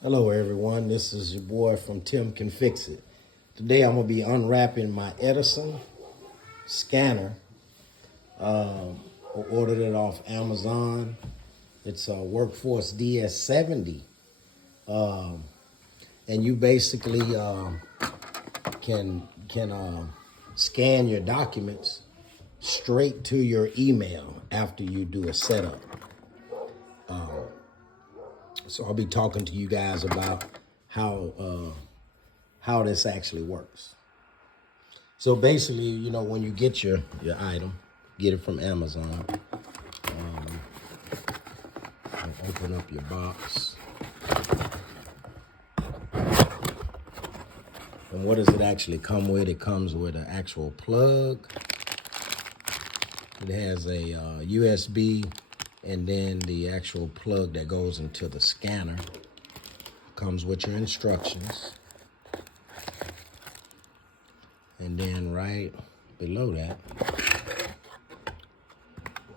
Hello everyone, this is your boy from Tim Can Fix It. Today I'm going to be unwrapping my Edison scanner. I ordered it off Amazon. It's a Workforce DS-70. And you basically can scan your documents straight to your email after you do a setup. So I'll be talking to you guys about how this actually works. So basically, when you get your item, get it from Amazon, and open up your box. And what does it actually come with? It comes with an actual plug. It has a USB and then the actual plug that goes into the scanner. Comes with your instructions. And then right below that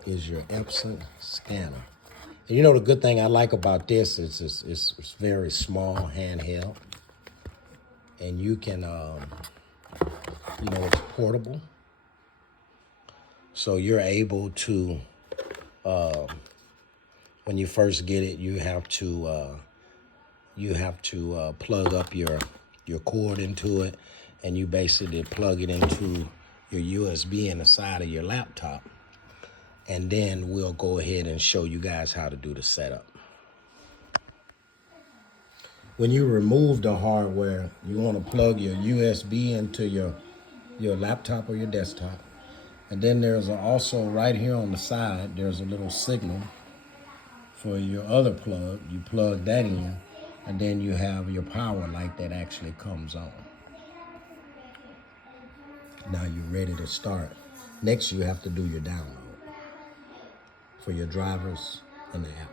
is your Epson scanner. And the good thing I like about this is it's very small, handheld. And you can, it's portable. So you're able to, when you first get it, you have to plug up your cord into it, and you basically plug it into your USB in the side of your laptop. And then we'll go ahead and show you guys how to do the setup. When you remove the hardware, you want to plug your USB into your laptop or your desktop. And then there's also right here on the side, there's a little signal for your other plug. You plug that in, and then you have your power light that actually comes on. Now you're ready to start. Next, you have to do your download for your drivers and the app.